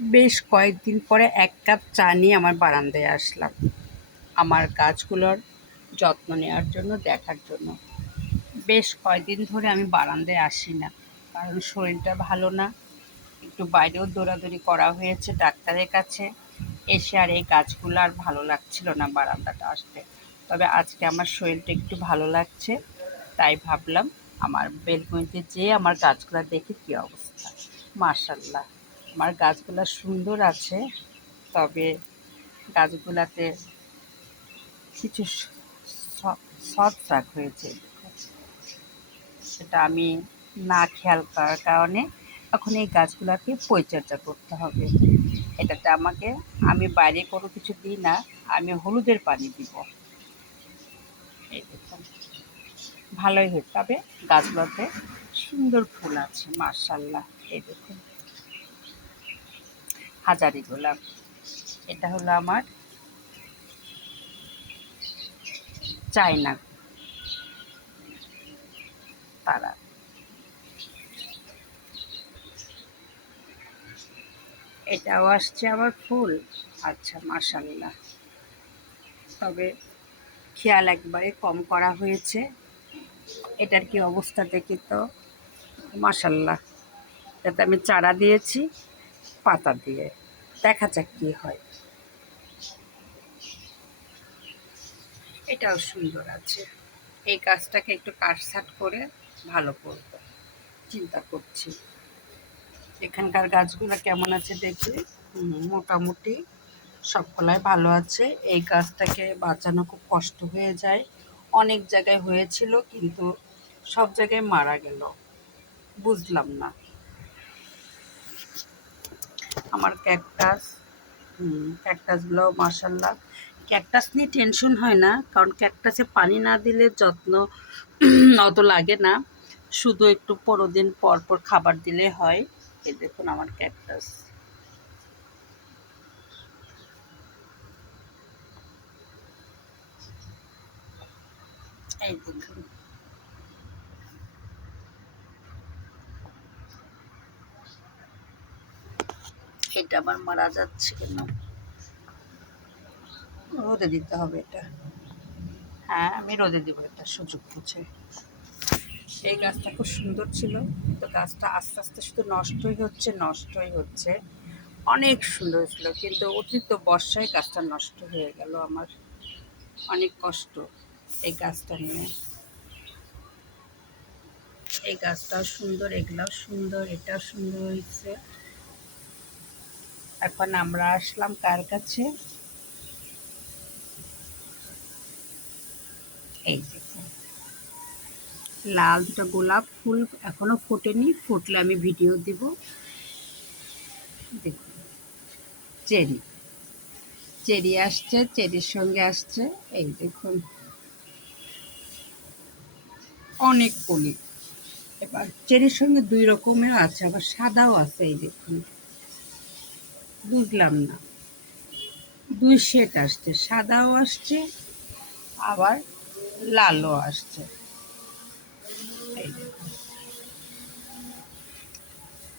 বেশ কয়েকদিন পরে এক কাপ চা নিয়ে আমার বারান্দায় আসলাম আমার গাছগুলোর যত্ন নেওয়ার জন্য, দেখার জন্য। বেশ কয়েকদিন ধরে আমি বারান্দায় আসি না, কারণ শরীরটা ভালো না। একটু বাইরেও দৌড়াদৌড়ি করা হয়েছে ডাক্তারের কাছে। এসে আর এই গাছগুলো আর ভালো লাগছিল না বারান্দাটা আসতে। তবে আজকে আমার শরীরটা একটু ভালো লাগছে, তাই ভাবলাম আমার বেলকনিতে যেয়ে আমার গাছগুলো দেখে কী অবস্থা। মাশাল্লাহ, আমার গাছগুলো সুন্দর আছে, তবে গাছগুলাতে কিছু ছত্রাক হয়েছে। সেটা আমি না খেয়াল করার কারণে এখন এই গাছগুলোকে পরিচর্যা করতে হবে। এটাতে আমি বাইরে কোনো কিছু দিই না, আমি হলুদের পানি দিব। এই দেখুন, ভালোই হয়েছে, তবে গাছগুলোতে সুন্দর ফুল আছে মাশাল্লাহ। এই দেখুন, হাজারি গোলাপ। এটা হলো আমার চায়না তারা। এটাও আসছে আবার ফুল। আচ্ছা, মাশাল্লাহ। তবে খেয়াল একবারে কম করা হয়েছে। এটার কি অবস্থা দেখি তো, মাশাল্লাহ। এটাতে আমি চারা দিয়েছি পাতা দিয়ে, দেখা যাক কী হয়। এটাও সুন্দর আছে। এই গাছটাকে একটু কাটছাঁট করে ভালো করব চিন্তা করছি। এখানকার গাছগুলো কেমন আছে দেখি। মোটামুটি সবগুলাই ভালো আছে। এই গাছটাকে বাঁচানো খুব কষ্ট হয়ে যায়। অনেক জায়গায় হয়েছিল, কিন্তু সব জায়গায় মারা গেল, বুঝলাম না। আমার ক্যাকটাসগুলো মাশাল্লাহ। ক্যাকটাস নিয়ে টেনশন হয় না, কারণ ক্যাকটাসে পানি না দিলে যত্ন অত লাগে না, শুধু একটু 15 দিন পর পর খাবার দিলে হয়। এই দেখুন আমার ক্যাকটাস। এই দেখুন, এটা আবার মারা যাচ্ছে কেন? রোদে দিতে হবে এটা। হ্যাঁ, আমি রোদে দেবো এটা সুযোগ বুঝে। এই গাছটা খুব সুন্দর ছিল, তো গাছটা আস্তে আস্তে শুধু নষ্টই হচ্ছে। অনেক সুন্দর ছিল, কিন্তু অতিরিক্ত বর্ষায় গাছটা নষ্ট হয়ে গেল আমার। অনেক কষ্ট এই গাছটা নিয়ে। এই গাছটাও সুন্দর, এগুলাও সুন্দর, এটাও সুন্দর হয়েছে। এখন আমরা আসলাম কার কাছে? এই দেখুন, লাল দুটো গোলাপ ফুল এখনো ফোটেনি, ফুটলে আমি ভিডিও দিব। দেখুন, চেরি চেরি আসছে, চেরির সঙ্গে আসছে। এই দেখুন, অনেক কলি। এবার চেরির সঙ্গে 2 রকমের আছে, আবার সাদাও আছে। এই দেখুন, বুঝলাম না, 2 সেট আসছে, সাদাও আসছে আবার লালও আসছে। এই দেখুন,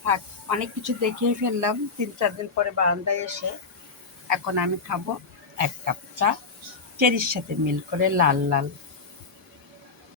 থাক, অনেক কিছু দেখিয়ে ফেললাম 3-4 দিন পরে বারান্দায় এসে। এখন আমি খাবো 1 কাপ চা চেরির সাথে মিল করে, লাল লাল।